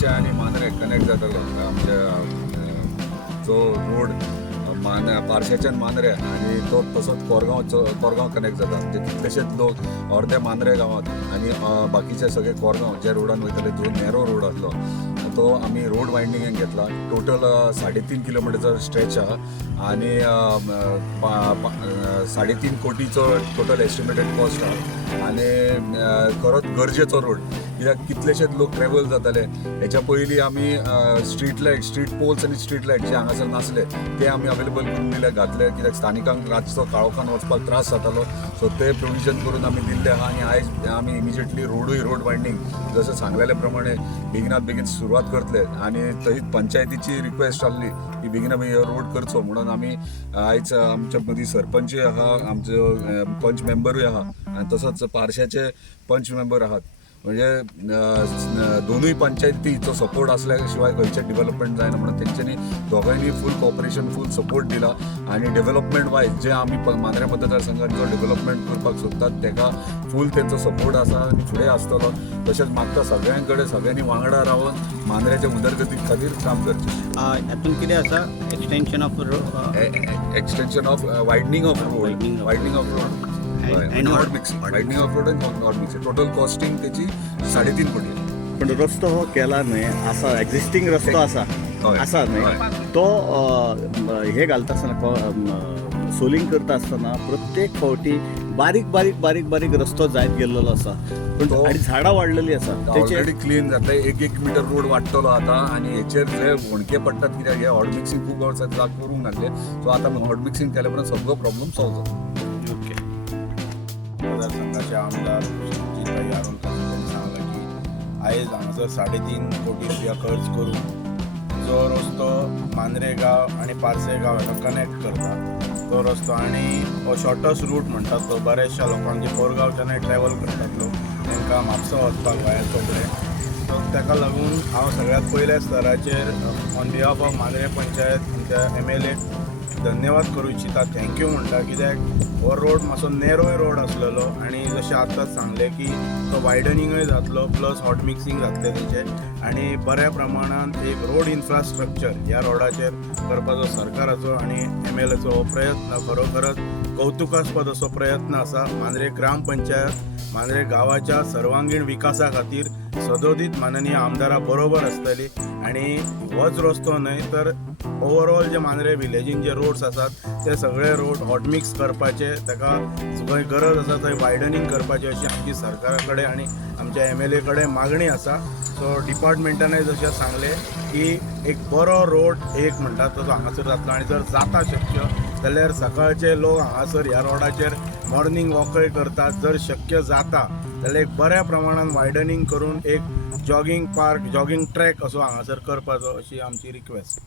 पार्शे आणि मांद्रे कनेक्ट जातालो आमच्या जो रोड पार्श्याच्यान मांद्रे आणि तो तसोच कोरगांव कनेक्ट जाता. म्हणजे कितलेशेच लोक अर्ध्या मांद्रे गांवांत आणि बाकीचे सगळे कोरगांव ज्या रोडान वयतले जो नॅरो रोड आसलो तो आमी रोड वायंडिंगेक घेतला. टोटल 3.5 किलोमिटरचा स्ट्रेच आहा आणि 3.5 कोटीचो टोटल एस्टिमेटेड कॉस्ट आहा आणि खरोच गरजेचो रोड. कित्याक कितलेशेच लोक ट्रॅवल जाताले. हेच्या पयलीं आमी स्ट्रीट पोल्स आनी स्ट्रीट लायट जे हांगासर नासले ते आमी अवेलेबल करून दिले घातले. कित्याक स्थानिकांक रातचो काळोखान वचपाक त्रास जातालो. सो ते प्रोविजन करून आमी दिल्ले आहा आणि आयज आमी इमिजिएटली रोड वायंडिंग जसं सांगलेल्या प्रमाणे बेगिनात बेगीन सुरवात करतले. आणि थंय पंचायतीची रिक्वेस्ट आसली की बेगिना बेगीन रोड करचो म्हणून आमी आयज आमच्या मदीं सरपंचूय आहा, आमचो पंच मेंबरूय आहा आणि तसोच पार्श्याचे पंच मेंबर आहात. म्हणजे दोनूय पंचायतीचो सपोर्ट असल्या शिवाय खंयचें डेव्हलपमेंट जायना म्हणून तेंच्यांनी दोगांयनी फूल कॉपरेशन फूल सपोर्ट दिला. आणि डेव्हलपमेंट वायज जे आमी मांद्रे मतदारसंघात जो डेव्हलपमेंट करपाक सोदतात तेका फूल तेंचो सपोर्ट आसा आणि फुडें आसतलो. तशेंच मागता सगळ्यां सगळ्यांनी वांगडा रावन मांद्र्याच्या उदरगती खातीर काम करचें. हातून कितें आसा extension of widening of road not mixing widening of road and not mixing. Total costing त्याची 3.5 कोटी. पण रस्तो हो केला न्हय आसा एक्झिस्टींग रस्तो आसा न्हय तो हे घालता आसतना सोलिंग करता आसतना प्रत्येक फावटी बारीक रस्तो जायत गेल्लो आसा. पण आणि झाडां वाडलेली आसा ऑलरेडी क्लीन जाता. 1 मीटर रोड वाडटलो आता आणि हेचेर जे होणके पडटात कित्याक हे हॉट मिक्सिंग खूप वर्सां करूंक लागले. सो आता हॉट मिक्सिंग केल्या उपरांत सगळो प्रॉब्लेम सॉल्व जाता. मतदारसंघाचे आमदार जितभाई अरुण त्यांनी सांगलं की आयज हांगासर 3.5 कोटी रुपया खर्च करून जो रस्तो मांद्रे गांव आणि पार्से गांव हाका कनेक्ट करता तो रस्तो आणि हो शॉर्टस्ट रूट म्हणटात तो बऱ्याचशा लोकांक जे कोरगांवच्यान ट्रॅव्हल करतात लोक तांकां म्हापसा वचपाक भायर चोपडे. सो ताका लागून हांव सगळ्यात पयल्या स्तराचेर on behalf of Mandrem panchayat आमच्या MLA धन्यवाद करूं इच्छिता. थँक्यू म्हणटा कित्याक हो रोड मातसो नॅरोय रोड आसलेलो आणि जशें आतांच सांगलें की तो वायडनिंगूय जातलो प्लस हॉट मिक्सिंग जातलें तेचें आणि बऱ्या प्रमाणात एक रोड इन्फ्रास्ट्रक्चर ह्या रोडाचेर करपाचो सरकाराचो आणि MLAचो हो प्रयत्न खरोखरच कौतुकास्पद असो प्रयत्न आसा. मांद्रे ग्रामपंचायत मांद्रे गांवाच्या सर्वांगीण विकासा खातीर सदोदीत माननीय आमदारा बरोबर आसतली आणि होच रस्तो न्हय तर ओवरऑल जे मांद्रे विलेजीन जे रोड्स आसात ते सगळे रोड हॉट मिक्स करपाचे ताका खंय गरज आसा थंय वायडनिंग करपाची अशी आमची सरकारा कडेन आणि आमच्या MLA कडेन मागणी आसा. सो डिपार्टमेंटानय जशें सांगलें की एक बरो रोड एक म्हणटात तो हांगासर जातलो आणि जर जाता शक्य जाल्यार सकाळचे लोक हांगासर ह्या रोडाचेर मॉर्निंग वॉकय करतात. जर शक्य जाता जाल्यार एक बऱ्या प्रमाणात वायडनिंग करून एक जॉगिंग पार्क जॉगिंग ट्रॅक असो हांगासर करपाचो अशी आमची रिक्वेस्ट.